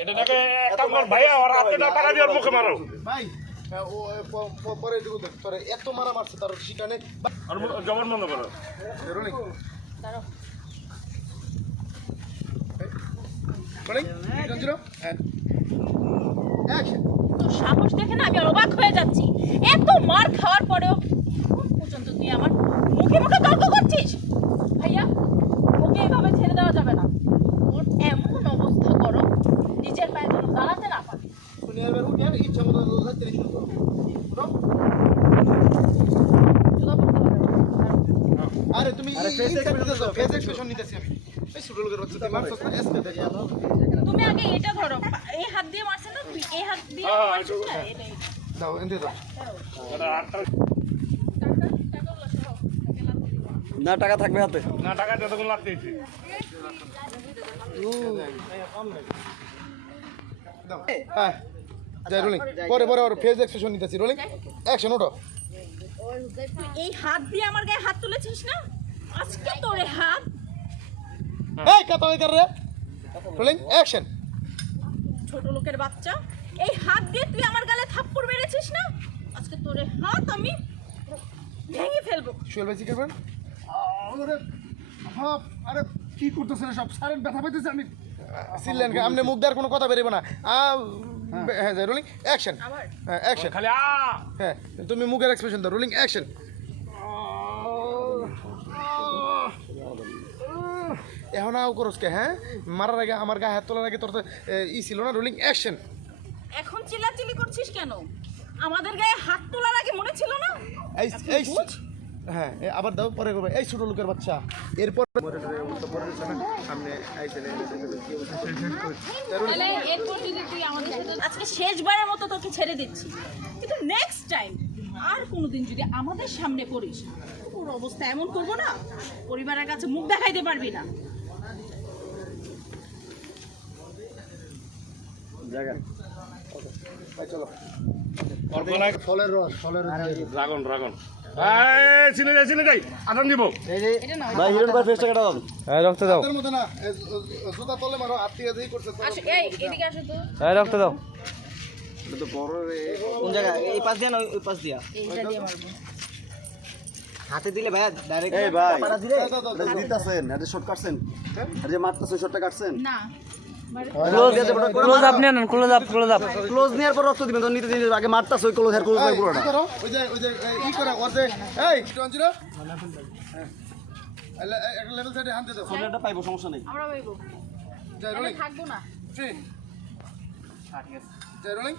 এটা একটা আমার ভাইয়া আর আপনি টাকা দিয়ে মুখে মারো। ভাই ও এ, প- প- পরে তোরে এত মারা মারছে তার নেই। করো। রোলিং জিরো হ্যাঁ। সাহস দেখে না আমি অবাক হয়ে যাচ্ছি এত মার খাওয়ার পরেও এখন পর্যন্ত তুই আমার মুখে মুখে তর্ক করছিস ভাইয়া ওকে এভাবে ছেড়ে দেওয়া যাবে না ওর এমন অবস্থা করো নিজের পায়ে যেন দাঁড়াতে না এবার উঠে ইচ্ছা মতো ধরতে শুরু। আরে তুমি ফেস এক্সপ্রেশন নিতেছি আমি এই ছোট লোকের বাচ্চা তুই মারছস না এসকে দেখি তুমি আগে এটা ধরো এই হাত দিয়ে মারছে না তুই এই হাত দিয়ে না দাও এনতে। না টাকা থাকবে হাতে না টাকা যতক্ষণ লাগতেছি দাও হ্যাঁ যাই রোলিং পরে পরে ওর ফেস এক্সপ্রেশন নিতেছি। রোলিং অ্যাকশন ওঠো। তুই এই হাত দিয়ে আমার গায়ে হাত তুলেছিস না? আজকে তোর হাত এই কাতা হই কর রে? রোলিং অ্যাকশন ছোট লোকের বাচ্চা। এই হাত দিয়ে তুই আমার গালে থাপ্পড় মেরেছিস না? আজকে তোরে হাত আমি ভেঙে ফেলব। শুয়েল ভাই কি করবেন আরে আরে কি করতেছেন সব সারেন ব্যথা পাইতেছে আমি। সিললেন আপনি মুখ দেওয়ার কোনো কথা বেরোবে না। হ্যাঁ। যাই রোলিং অ্যাকশন। হ্যাঁ অ্যাকশন। খালি হ্যাঁ তুমি মুখের এক্সপ্রেশন দাও রোলিং অ্যাকশন। এখন আও করস কে হ্যাঁ? মারার আগে আমার গায়ে হাত তোলার আগে তোর তো ই ছিল না রোলিং অ্যাকশন। এখন চিল্লাচিল্লি করছিস কেন? আমাদের গায়ে হাত তোলার আগে মনে ছিল না? এই এই। হ্যাঁ আবার দাও পরে করবে এই ছোট লোকের বাচ্চা। এরপর সামনে তাহলে এরপর যদি তুই আমাদের সাথে আজকে শেষবারের মতো তোকে ছেড়ে দিচ্ছি। কিন্তু নেক্সট টাইম আর কোনোদিন যদি আমাদের সামনে পড়িস তোর অবস্থা এমন করব না পরিবারের কাছে মুখ দেখাইতে পারবি না। জায়গা। চলো। ফলের রস ফলের ড্রাগন ড্রাগন। চিনে যাই চিনে যাই। আদান দিব। ভাই হিরোন ভাই ফেসটা কাটা দাও হ্যাঁ রক্ত দাও। হাতের মধ্যে না জুতা তলে মারো হাত দিয়ে যেই করছে আসো এই এদিকে আসো তো। হ্যাঁ রক্ত দাও। তো বড় রে। কোন জায়গা এই পাশ দিয়া না ওই পাশ দিয়া? এইটা দিয়ে মারবো। হাতে দিলে ভাই ডাইরেক্ট এই ভাই। দিতাছেন এটা শর্ট কাটছেন। আর যে মারতাছে শর্টটা কাটছেন। না। ক্লোজ ক্লোজ আপনি আনেন close up close up close নেওয়ার পর রক্ত দিবেন তো নিতে দিন আগে মারতাছ ওই ক্লোজ আর ক্লোজ ভাই এই, পুরোটা ওই যে ওই যে এই, করে ওর যে এই টন জিরো একটা লেভেল সাইডে হাতে দাও। এটা পাইবো সমস্যা নেই। আমরা বইবো যাই রোলিং থাকব না। থ্রি যাই রোলিং